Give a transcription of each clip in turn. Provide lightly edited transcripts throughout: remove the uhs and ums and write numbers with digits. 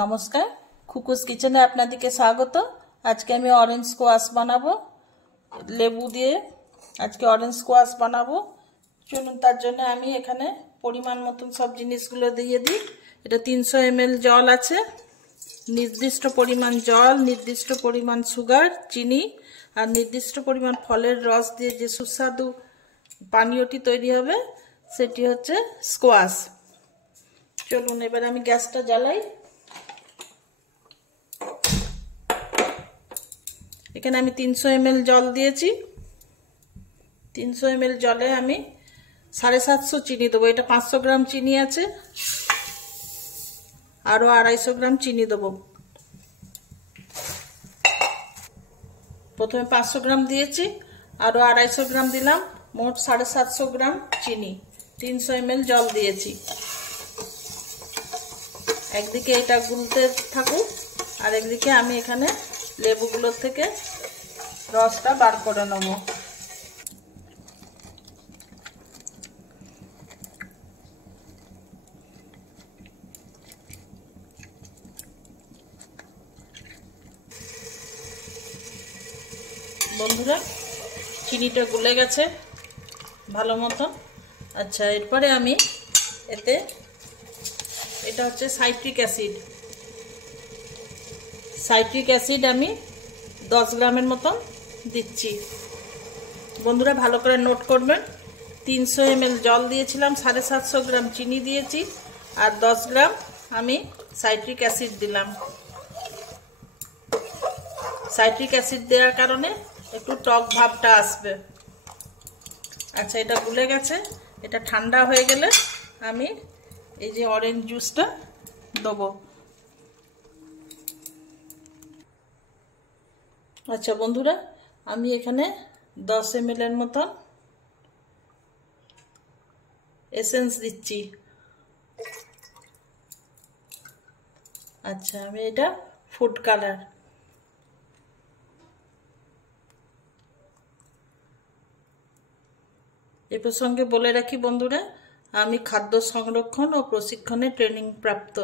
নমস্কার, খুকুস কিচেনে আপনাদেরকে স্বাগত। আজকে আমি অরেঞ্জ স্কোয়াশ বানাবো লেবু দিয়ে। আজকে অরেঞ্জ স্কোয়াশ বানাবো। চলুন, তার জন্য আমি এখানে পরিমাণ মতন সব জিনিসগুলো দিয়ে দিই। এটা 300 ml জল আছে, নির্দিষ্ট পরিমাণ জল, নির্দিষ্ট পরিমাণ সুগার, চিনি আর নির্দিষ্ট পরিমাণ ফলের রস দিয়ে যে সুস্বাদু পানীয়টি তৈরি হবে সেটি হচ্ছে স্কোয়াশ। চলুন, এবার আমি গ্যাসটা জ্বালাই। এখানে আমি 300 ml জল দিয়েছি। 300 ml জলে আমি 750 চিনি দেবো। এটা 500 গ্রাম চিনি আছে, আরো 250 গ্রাম চিনি দেবো। প্রথমে 500 গ্রাম দিয়েছি, আরো 250 গ্রাম দিলাম, মোট 750 গ্রাম চিনি। 300 ml জল দিয়েছি। একদিকে এটা গুলতে থাকুক আর একদিকে আমি এখানে লেবুগুলোর থেকে রসটা বার করে নেব। বন্ধুরা, চিনিটা গুলে গেছে ভালো মতো। আচ্ছা, এরপরে আমি এতে, এটা হচ্ছে সাইট্রিক অ্যাসিড। সাইট্রিক অ্যাসিড আমি 10 গ্রামের মতন দিচ্ছি। বন্ধুরা, ভালো করে নোট করবেন। 300 ml জল দিয়েছিলাম, 750 গ্রাম চিনি দিয়েছি আর 10 গ্রাম আমি সাইট্রিক অ্যাসিড দিলাম। সাইট্রিক অ্যাসিড দেওয়ার কারণে একটু টক ভাবটা আসবে। আচ্ছা, এটা গুলে গেছে। এটা ঠান্ডা হয়ে গেলে আমি এই যে অরেঞ্জ জুসটা দেবো। আচ্ছা বন্ধুরা, আমি এখানে 10 ml এর মতন এসেন্স দিচ্ছি। আচ্ছা, আমি এটা ফুড কালার। এ প্রসঙ্গে বলে রাখি বন্ধুরা, আমি খাদ্য সংরক্ষণ ও প্রশিক্ষণে ট্রেনিং প্রাপ্ত।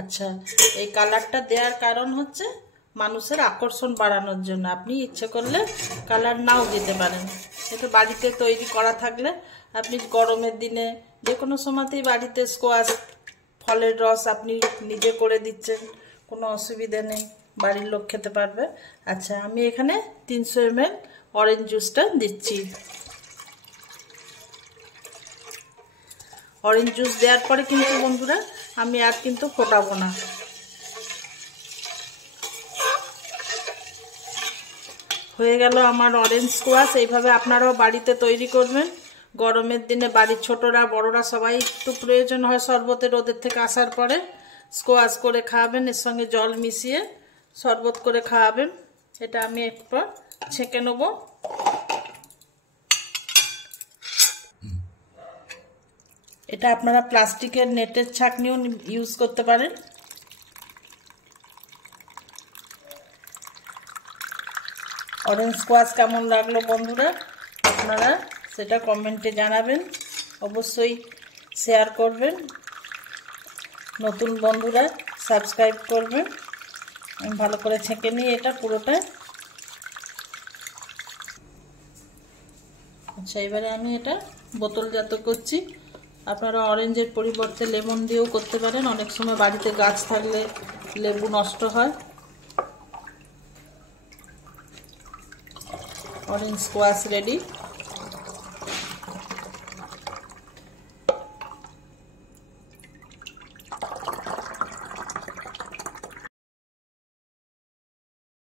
আচ্ছা, এই কালারটা দেওয়ার কারণ হচ্ছে মানুষের আকর্ষণ বাড়ানোর জন্য। আপনি ইচ্ছে করলে কালার নাও দিতে পারেন। এটা বাড়িতে তৈরি করা থাকলে আপনি গরমের দিনে যে কোনো সময়তেই বাড়িতে স্কোয়াশ ফলের রস আপনি নিজে করে দিচ্ছেন, কোনো অসুবিধা নেই, বাড়ির লোক খেতে পারবে। আচ্ছা, আমি এখানে 300 ml অরেঞ্জ জুসটা দিচ্ছি। অরেঞ্জ জুস দেওয়ার পরে কিন্তু বন্ধুরা আমি আর কিন্তু ফোটাবো না। হয়ে গেল আমার অরেঞ্জ স্কোয়াশ। এইভাবে আপনারাও বাড়িতে তৈরি করবেন। গরমের দিনে বাড়ির ছোটরা বড়রা সবাই একটু প্রয়োজন হয় শরবতে, রোদের থেকে আসার পরে স্কোয়াশ করে খাওয়াবেন, এর সঙ্গে জল মিশিয়ে শরবত করে খাওয়াবেন। এটা আমি একবার ছেঁকে নেব। এটা আপনারা প্লাস্টিকের নেটের ছাঁকনিও ইউজ করতে পারেন। অরেঞ্জ স্কোয়াশ কেমন লাগলো বন্ধুরা, আপনারা সেটা কমেন্টে জানাবেন। অবশ্যই শেয়ার করবেন, নতুন বন্ধুরা সাবস্ক্রাইব করবেন। আমি ভালো করে ছেঁকে নিই এটা পুরোটা। আচ্ছা, এবারে আমি এটা বোতলজাত করছি। আপনারা অরেঞ্জের পরিবর্তে লেমন দিয়েও করতে পারেন। অনেক সময় বাড়িতে গাছ থাকলে লেবু নষ্ট হয়। Orange squash ready.